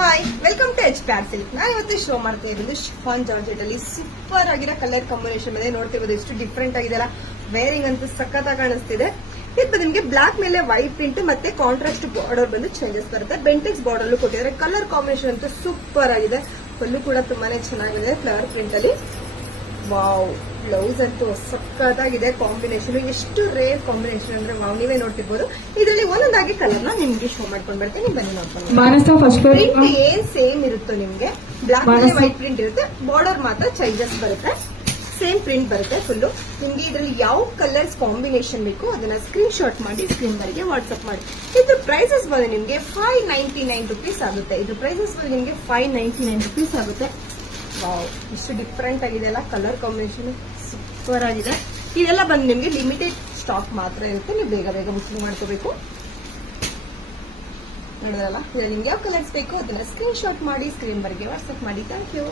Hi, welcome to H pad silk. ನಾನು ಇವತ್ತು show ಮಾಡ್ತಾ ಇರೋದು ಶಿಫಾನ್ ಜಾರ್ಜೆಟ್ ಅಲ್ಲಿ ಸೂಪರ್ ಆಗಿರೋ ಕಲರ್ ಕಾಂಬಿನೇಷನ್ ಮೇಲೆ ನೋಡ್ತಿರ್ಬೋದು. ಎಷ್ಟು ಡಿಫ್ರೆಂಟ್ ಆಗಿದೆಲ್ಲ, ವೇರಿಂಗ್ ಅಂತೂ ಸಖತ್ತಾಗಿ ಕಾಣಿಸ್ತಿದೆ. ಇದು ನಿಮಗೆ ಬ್ಲಾಕ್ ಮೇಲೆ ವೈಟ್ ಪ್ರಿಂಟ್ ಮತ್ತೆ ಕಾಂಟ್ರಾಸ್ಟ್ ಬಾರ್ಡರ್ ಬಂದು ಚೇಂಜಸ್ ಬರುತ್ತೆ. ಬೆಂಟೆಕ್ಸ್ ಬಾರ್ಡರ್ ಕೊಟ್ಟಿದ್ದಾರೆ. ಕಲರ್ ಕಾಂಬಿನೇಷನ್ ಅಂತೂ ಸೂಪರ್ ಆಗಿದೆ. ಪಲ್ಲು ಕೂಡ ತುಂಬಾನೇ ಚೆನ್ನಾಗಿದೆ ಫ್ಲವರ್ ಪ್ರಿಂಟ್ ಅಲ್ಲಿ. ವಾವ್, ಬ್ಲೌಸ್ ಅಂತೂ ಸಖತ್ತಾಗಿದೆ. ಕಾಂಬಿನೇಷನ್ ಎಷ್ಟು ರೇರ್ ಕಾಂಬಿನೇಷನ್ ಅಂದ್ರೆ ವಾವ್, ನೀವೇ ನೋಡ್ತಿರ್ಬೋದು. ಇದರಲ್ಲಿ ಒಂದೊಂದಾಗಿ ಕಲರ್ ನ ನಿಮ್ಗೆ ಶೋ ಮಾಡ್ಕೊಂಡ್ ಬರ್ತೀನಿ, ಬನ್ನಿ ನೋಡ್ಕೊಂಡು. ಪ್ರಿಂಟ್ ಏನ್ ಸೇಮ್ ಇರುತ್ತೋ ನಿಮ್ಗೆ, ಬ್ಲಾಕ್ ಮೇಲೆ ವೈಟ್ ಪ್ರಿಂಟ್ ಇರುತ್ತೆ, ಬಾರ್ಡರ್ ಮಾತ್ರ ಚೇಂಜಸ್ ಬರುತ್ತೆ. ಸೇಮ್ ಪ್ರಿಂಟ್ ಬರುತ್ತೆ ಫುಲ್ಲು. ನಿಮ್ಗೆ ಇದರಲ್ಲಿ ಯಾವ ಕಲರ್ಸ್ ಕಾಂಬಿನೇಷನ್ ಬೇಕು ಅದನ್ನ ಸ್ಕ್ರೀನ್ ಶಾಟ್ ಮಾಡಿ ಸ್ಕ್ರೀನ್ ಬರಿಗೆ ವಾಟ್ಸ್ಆಪ್ ಮಾಡಿ. ಇದ್ರ ಪ್ರೈಸಸ್ ಬಂದು ನಿಮ್ಗೆ 599 ರುಪೀಸ್ ಆಗುತ್ತೆ. ಇದ್ರ ಪ್ರೈಸಸ್ ಬಂದು ನಿಮ್ಗೆ 599 ರುಪೀಸ್ ಆಗುತ್ತೆ. ವಾವ್, ಇಷ್ಟು ಡಿಫ್ರೆಂಟ್ ಆಗಿದೆ ಅಲ್ಲ, ಕಲರ್ ಕಾಂಬಿನೇಷನ್ ಸೂಪರ್ ಆಗಿದೆ. ಇದೆಲ್ಲ ಬಂದು ನಿಮ್ಗೆ ಲಿಮಿಟೆಡ್ ಸ್ಟಾಕ್ ಮಾತ್ರ ಇರುತ್ತೆ, ನೀವು ಬೇಗ ಬೇಗ ಬುಕಿಂಗ್ ಮಾಡ್ಕೋಬೇಕು. ನೋಡೋದಲ್ಲ, ನಿಮ್ಗೆ ಯಾವ ಕಲರ್ಸ್ ಬೇಕು ಅದನ್ನ ಸ್ಕ್ರೀನ್ ಶಾಟ್ ಮಾಡಿ ಸ್ಕ್ರೀನ್ ಬರಿಗೆ ವಾಟ್ಸ್ಆಪ್ ಮಾಡಿ. Thank you.